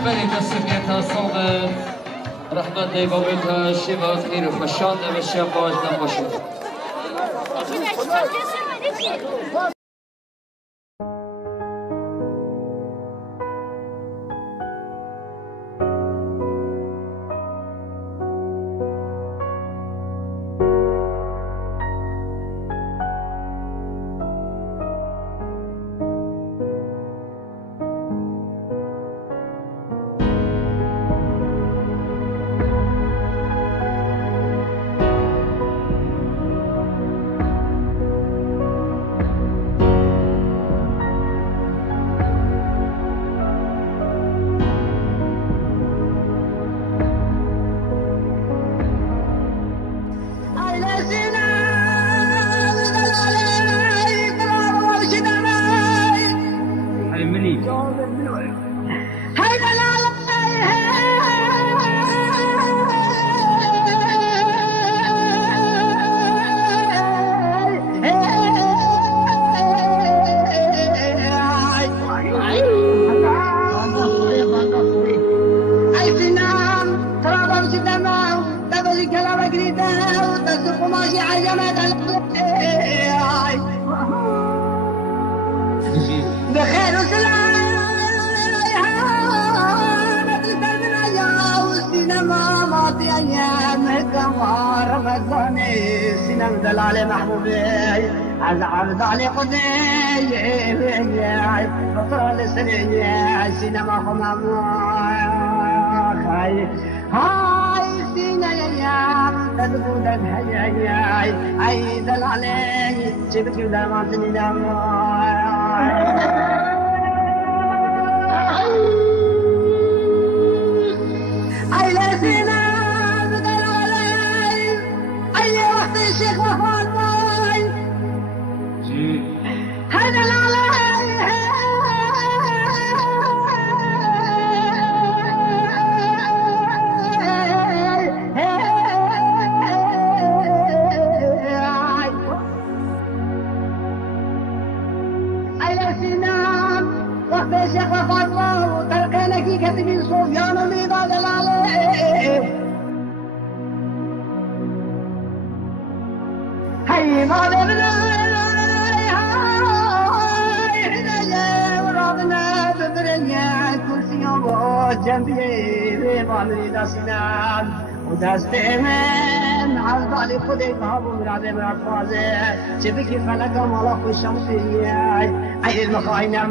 رهبری مسئولیت صاحب رحمت دیگامیت شیباز خیر و خوشانده و شیب باش نباشد. دلال محبوبي عز علي قدي بطل سريع سينما خمام هاي سينا يا تدخل الهجاي اي دلالي جبت دمعتني اي لا سينا الشيخ وفاء الباي هذا العلاي أيلا سنام وقت الشيخ وفاء الباي وتركنك كتبين صوفيان وميضا العلاي هاي ما بدنا هاي ورابنا بدرنيا كرسي يوم جنبي ما نريد سنام ودست من عالضالي خدي بابو مراد مراد فازي شبكي فلك ملاك الشمسية أي المخاينة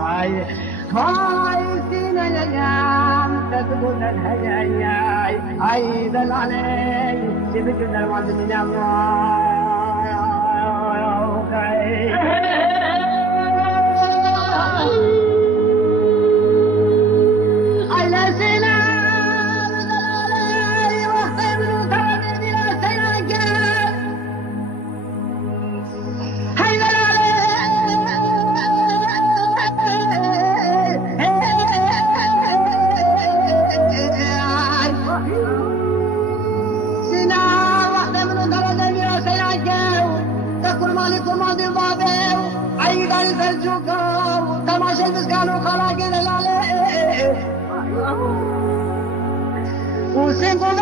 هاي هاي سينا يا تقول الهجاي أي دلالي جبت دروازة من الله على سلام دلالي وقت من تردد بلا سياجة هاي دلالي الجوكو تماشى المسكان وخلاق الهلالي وسنقول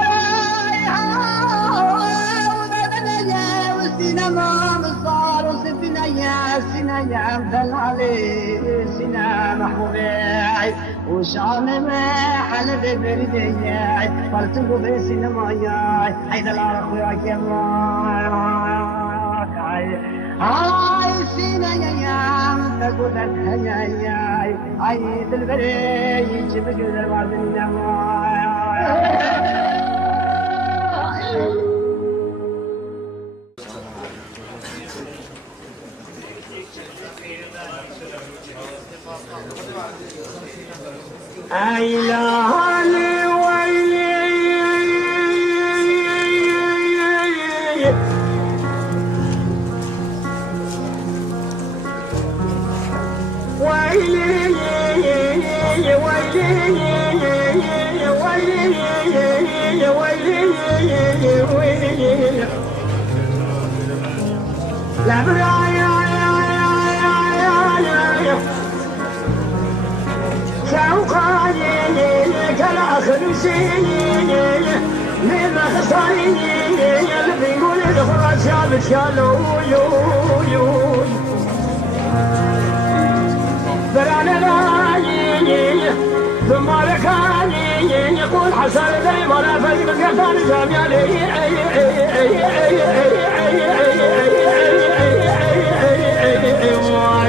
وبدنيا والسينما مصار وسبنيا السينما مدلالي السينما محبوبي وشام محل ببرديا فلتنقو بالسينما ياي هيدا العرق وياك يا هاي سينا يا تقول الهياي عيد البري يجيب جدر بعد شوقاني كلا خلوسيني من خصايني اللي بيقول الخراج شاب شالو برانا لايني ثم لكاني يقول حسن ذي ولا فجر القطان جامعي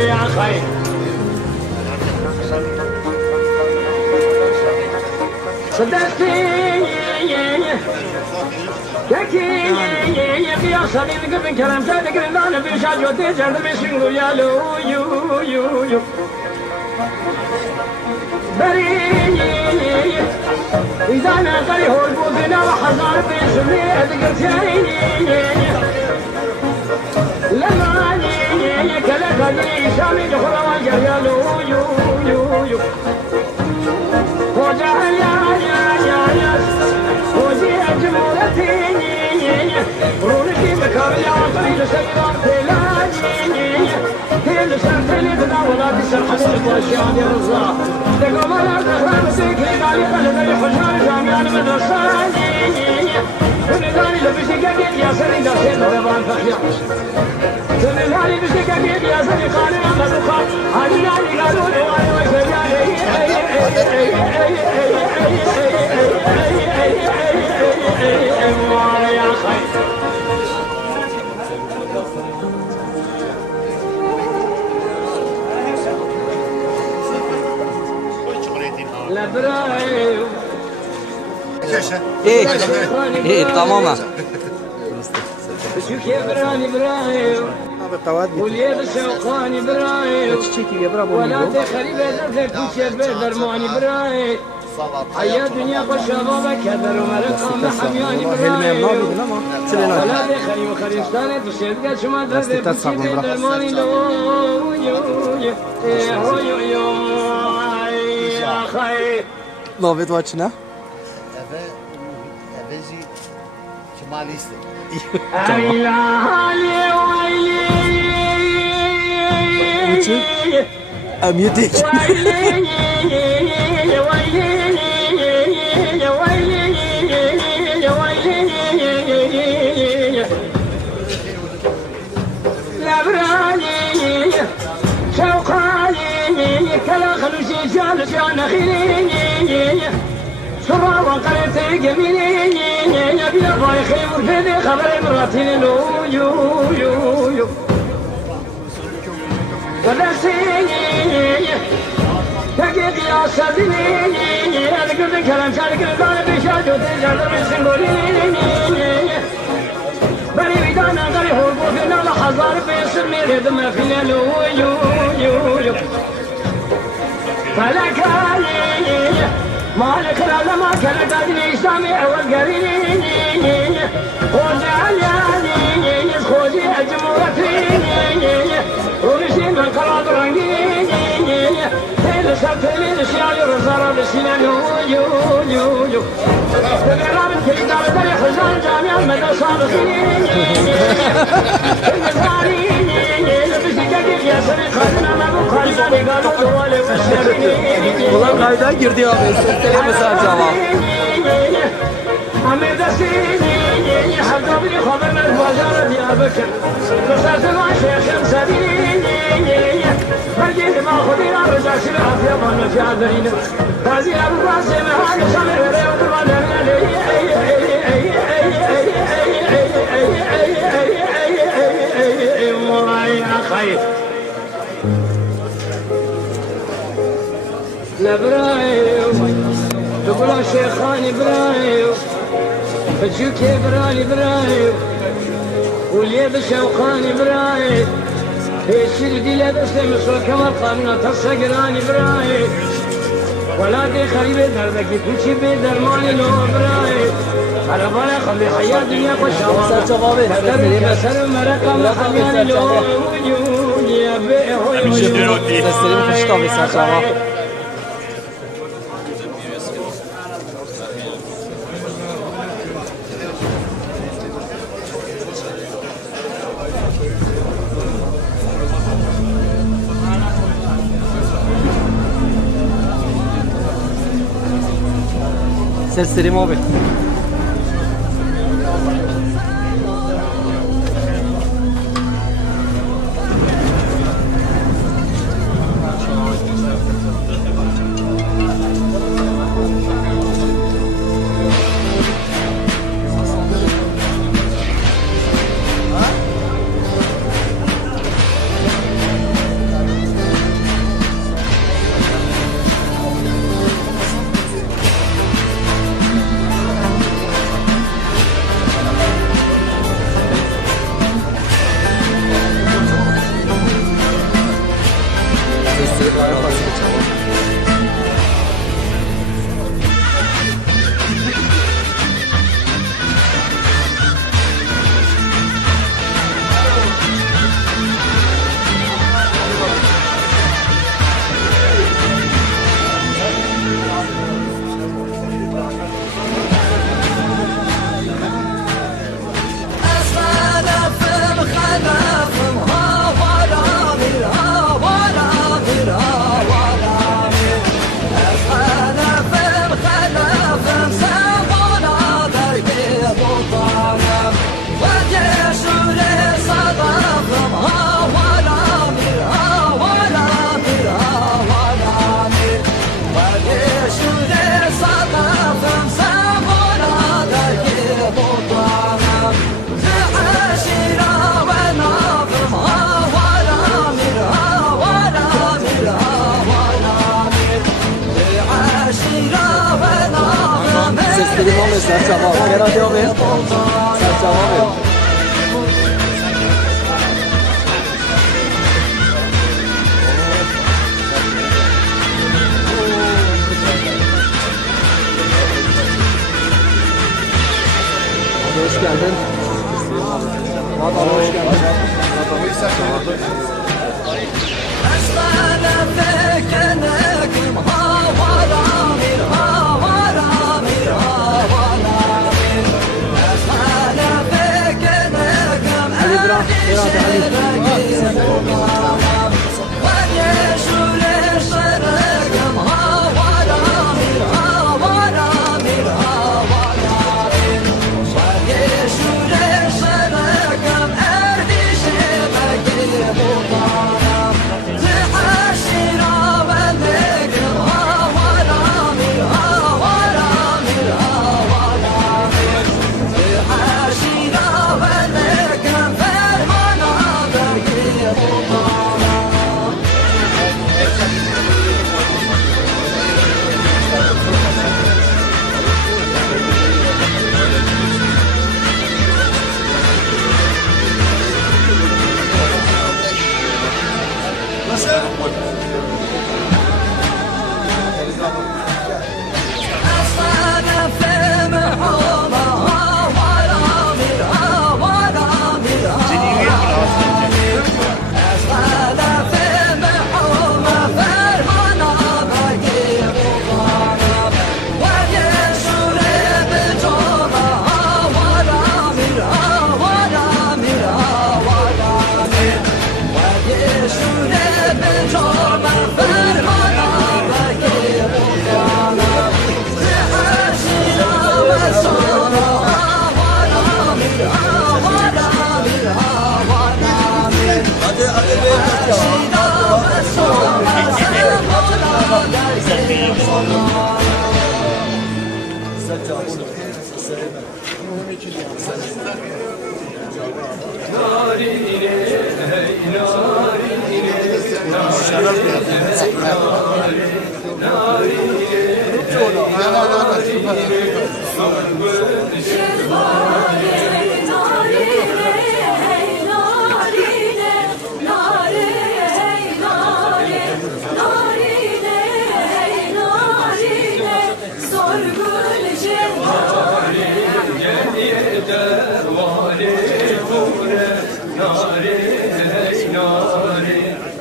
يا خير صدقتي تكي يا صديق من كلام صادق لا نبي شاجو تجر بسنغو يا لو يو بريني إذا أنا قريه البوذنا وحزار بيسمي أذكرتيني لما نيني كلكني شامي دخل وجه يا لو يو وجه يا وجه أجملتيني رونكي بكاريا وطريق سيران تلاني كل سنتين تداولا بسرحة الوشيان يرزا تقوم على الزهران سيكري دالي قلبي حجار جامعان مدرساني كل دالي لبسي قديد يا سري داسين ربان فخيا كل دالي بسي قديد يا سري خالي مدرخات هاني دالي قالوا لي وانا وشياني يا خير ايه تماما شوف يا براني برايو واليد شوقاني برايو ولا تخرب درك كوشي بدرماني برايو حيا دنيا قشابك كذر وملكهم حمياني برايو ولا تخرب خريستاني تشد قشما درك كوشي بدرماني لو يا خير نوبت واچنا Vezi Kemaliste. Amiyeti. شوقاني كلا خلوشي جالس يا نخيلي سرا وقلت جميلي يا بلا بايخي مرفدي خبر مراتين لو يو ودسيني تقيت يا سديني انا قلت كلام شارك البال بشاجو تجعل بسنقوليني بني بيدانا غري هربوفنا لحظار بيسمي ردما فينا لو يو فلكاني مالك لما كان قادني سامع والقريني وجعلني خوجي أجمرتيني ورشي من قراب رنقيني تيل سبتلي الشيال رزارة بسنان يو تقرب الكيدار دري خزان جامع مدى صابخيني Ulan kayda girdi abi. Sesleri mesaj cevap. لبرايو تقول شيخاني برايو فجوكي براني برايو واليد شوقاني برايو الشردي لا تسلم صوت كما القانون تصقراني برايو ولا دي خريب دردك كوشي بدرماني لو برايو على بالي خلي حياة دنيا قشاوة هدرك سر مرقم حمياني لو يا بيه Sesleri kuşta mesaj cevap. Serseriyim abi. Serseriyim abi, Serçam abi. Gel hadi abi. Serçam abi. Hoş geldin. Hadi hoş geldin. Ali bırak, hadi Ali.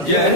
Gel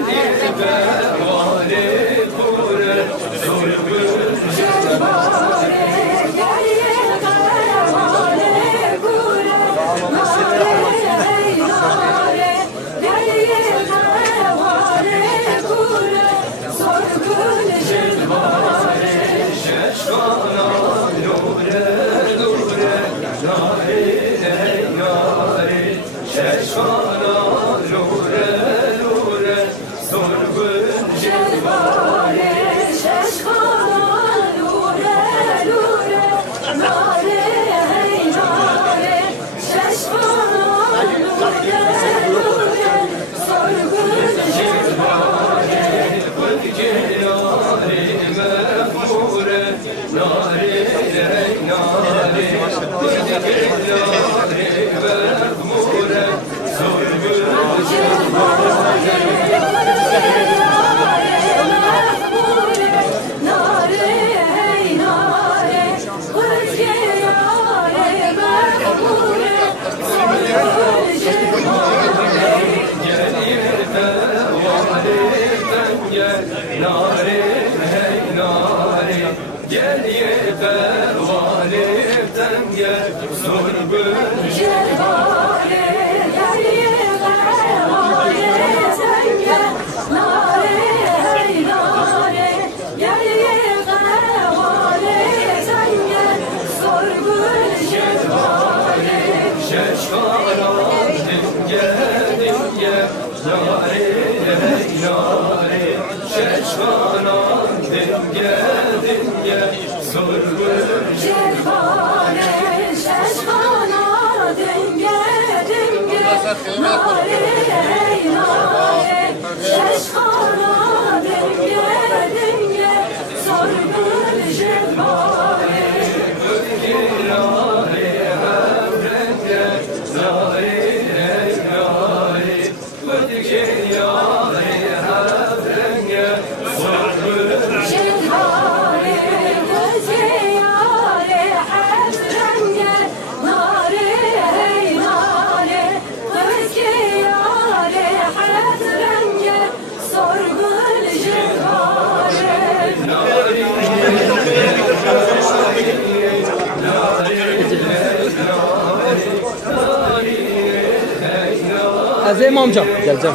از امام جان جلجم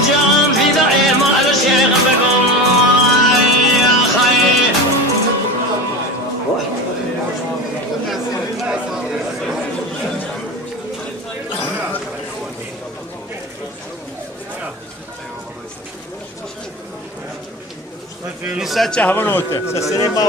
جان فدای مال شیخ بگم یا خیر Lisa c'ha notte, stasera ma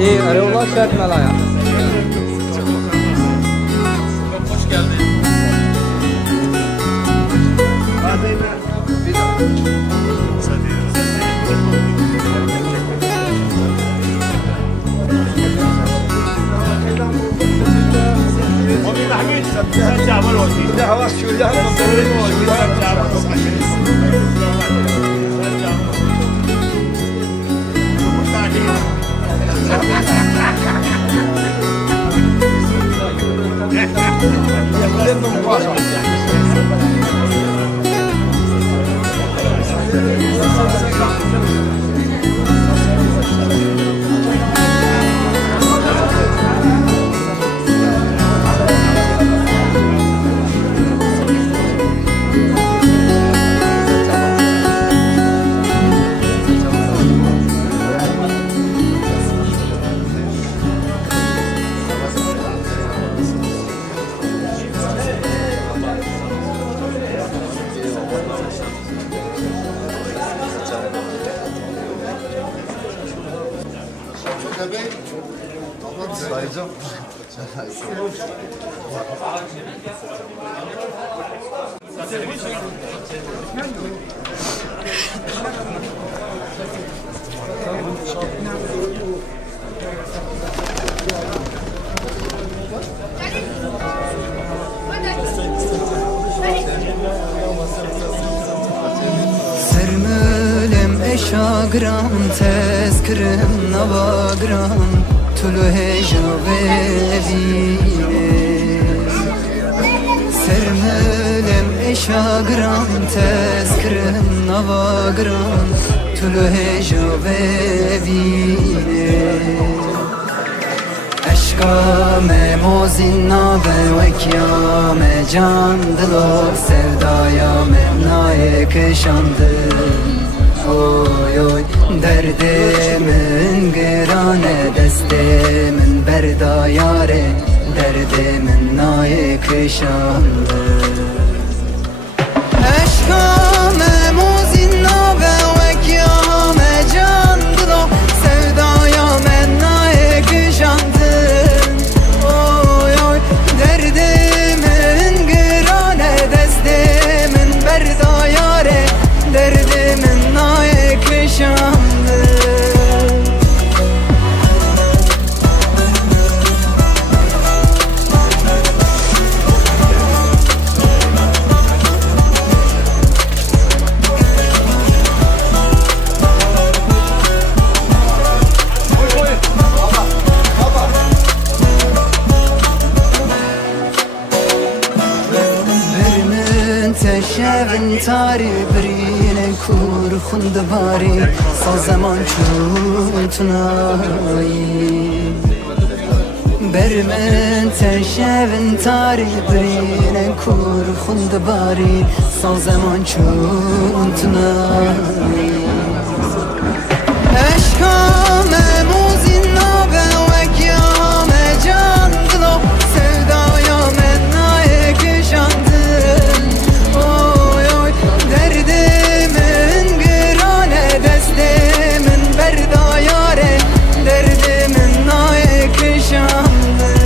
İyi, Erol'la şart melaya. Hoş geldin. Sermölem eşagran tezkirim navagran tulu hejavevi Sermölem eşagran tezkirim navagran tulu hejavevi عشقام موزین نابه وکیام جان دلو سودایام نای کشاندل اوی اوی درد من گرانه دست من بردایاره درد من نای کشاندل عشقام موزین نابه وکیام جان دلو سودایام نای کشاندل اوی اوی درد من گرانه دست من بردایاره درد من نای کشاندل شبن تاری برین کور خوند باری سازمان چون تنایی برمن تشبن تاری برین کور خوند باری سازمان چون تنایی عشقام موزین نابه وکیام جان دلو سودایام نای کشاندل درد من گرانه دست من بردایاره درد من نای کشاندل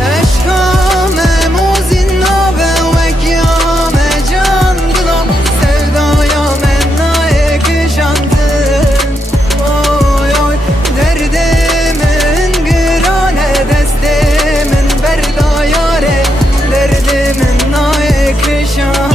عشقام موزین نابه وکیام جان دلو سودایام نای کشاندل اوی اوی درد من گرانه دست من بردایاره درد من نای کشاندل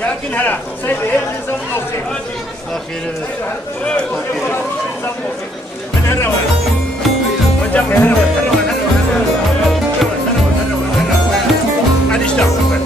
لكن هلا سيد ايه نظام نوصي اخير من هلا وجه هلا هذا اشتغل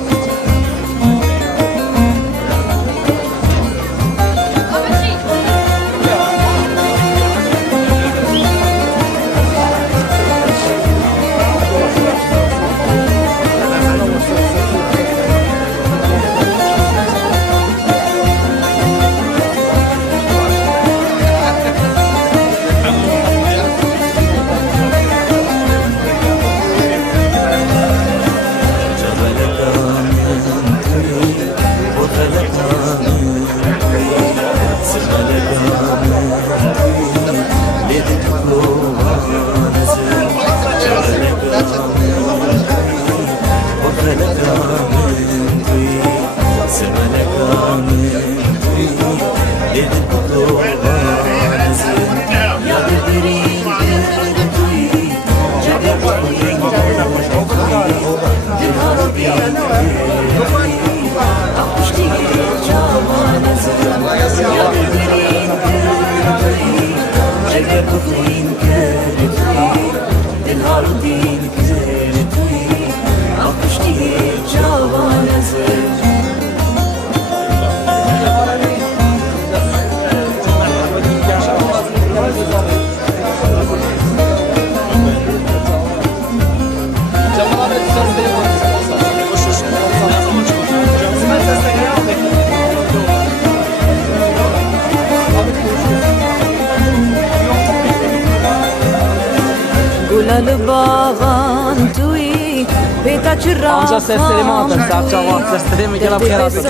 الباغان توي بيتا آنجا سرسلمان سرچاوان سرسلی میگم خیرات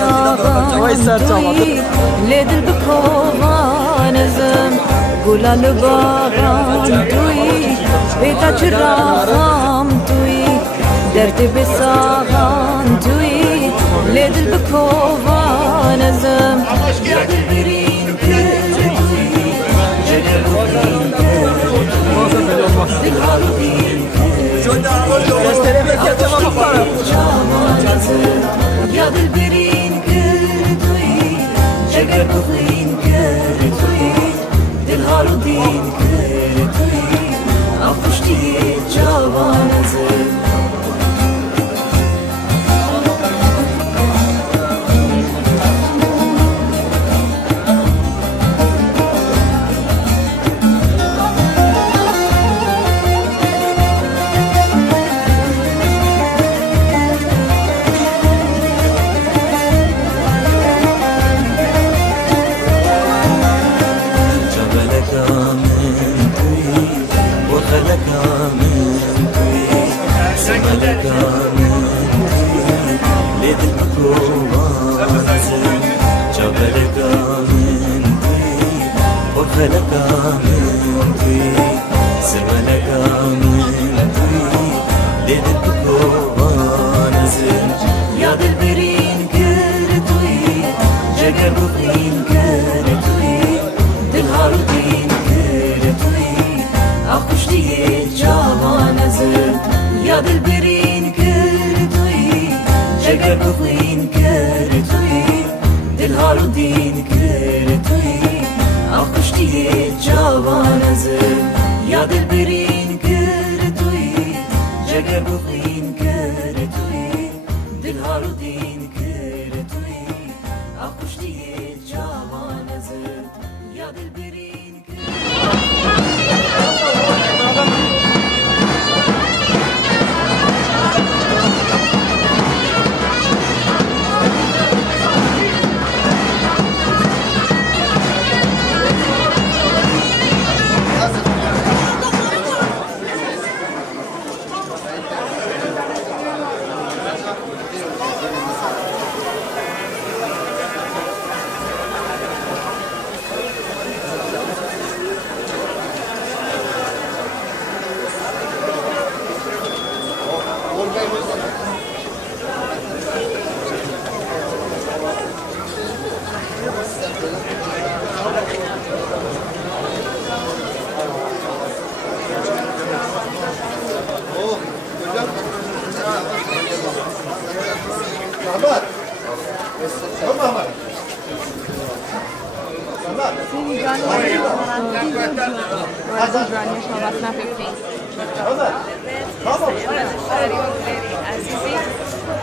وای سرچاوان لید البکوان زم گولا الباغان توي بيتا چراغام توي درد بساغان توي لید البکوان زم يا بالبرين كرتوي جگر بخين كرتوي دلها رو دين كرتوي أفشتي جوان زل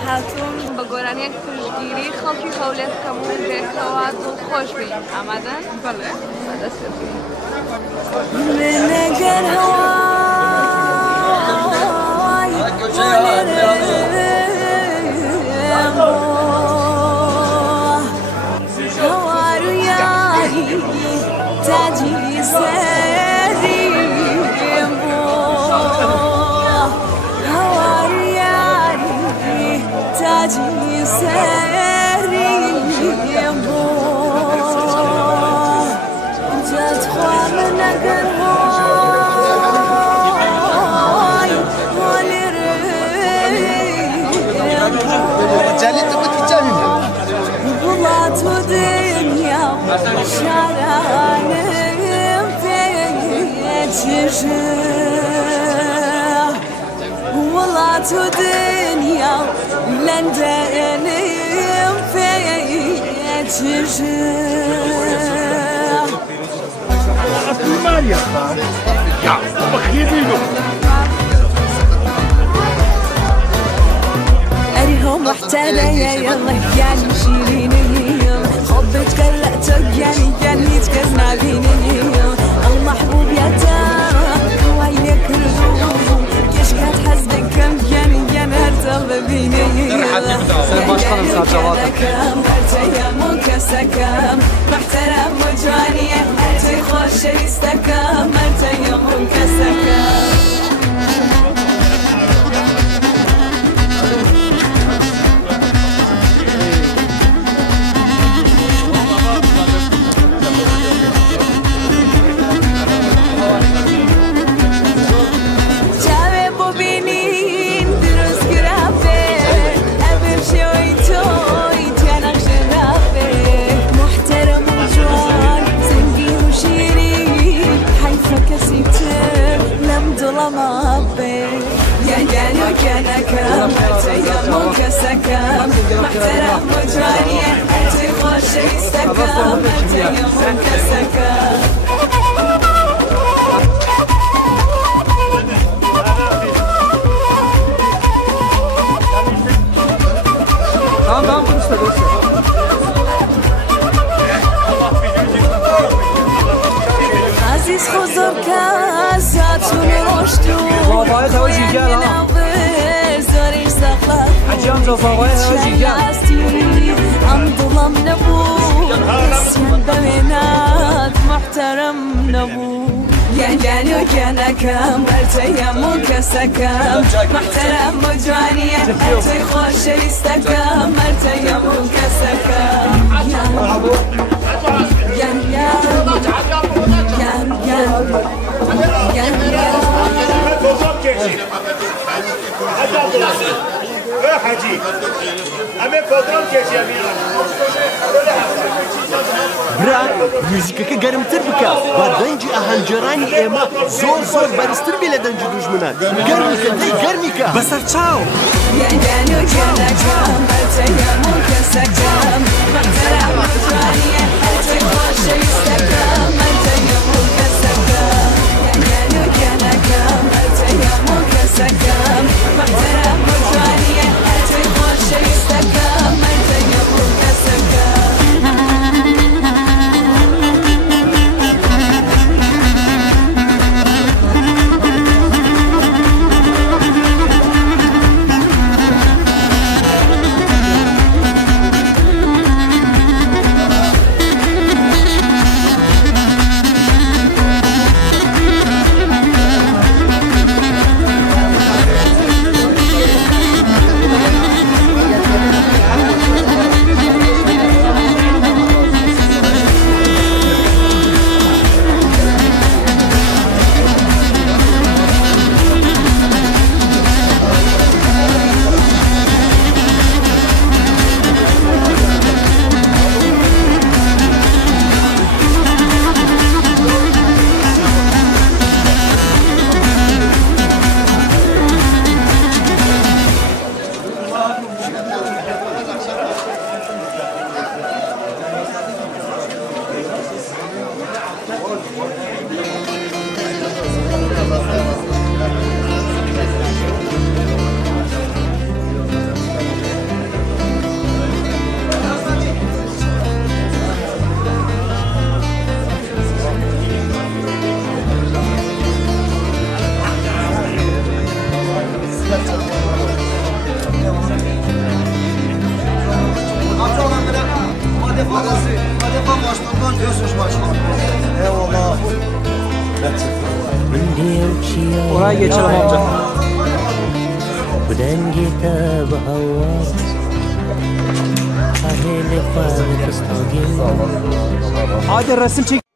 هاتون با گرانی کشگیری خاکی خولت کمون بکواد و خوش بین آمدن؟ بله دست بگیریم من اگر هوای هوارو یاری تاجی سریم هوارو یاری تاجی سریم جات خواه من اگر هوای بلات و دنیا شرانم پیچشه بلات و دنیا لندنم پیچشه Ja, begin nu nog. أريهم محتاجة يلا يعني شيريني حبك قلقتك يعني يتكلنا بيني المحبوب يا ترى وعينك الروم كيش كانت حسبك كم يعني هرتب بيني مرتيا منكسكم محترم وجاني مرتي خوش يستكم مرتيا منكسكم عزیز خودم که ازتون رشدو بابای تو جیگر ها زاری سخلت عجیام جو بابای تو جیگر ام ظلم نبود سين بمنات محترم نبود يعني وكان كم ارتيا مكسكم محترم وجوانية ارتي خوش يستكم ارتيا مكسكم برا موزیکەکە گەرمتر بکە با دەنجی ئاهەنگگێڕانی ئێمە زۆر زۆر بەرزتر بێ لە دەنجی دوژمنان گەرمیکە دەی گەرمیکە بەسەر چاو oraya geçelim amca. Hadi resim çek.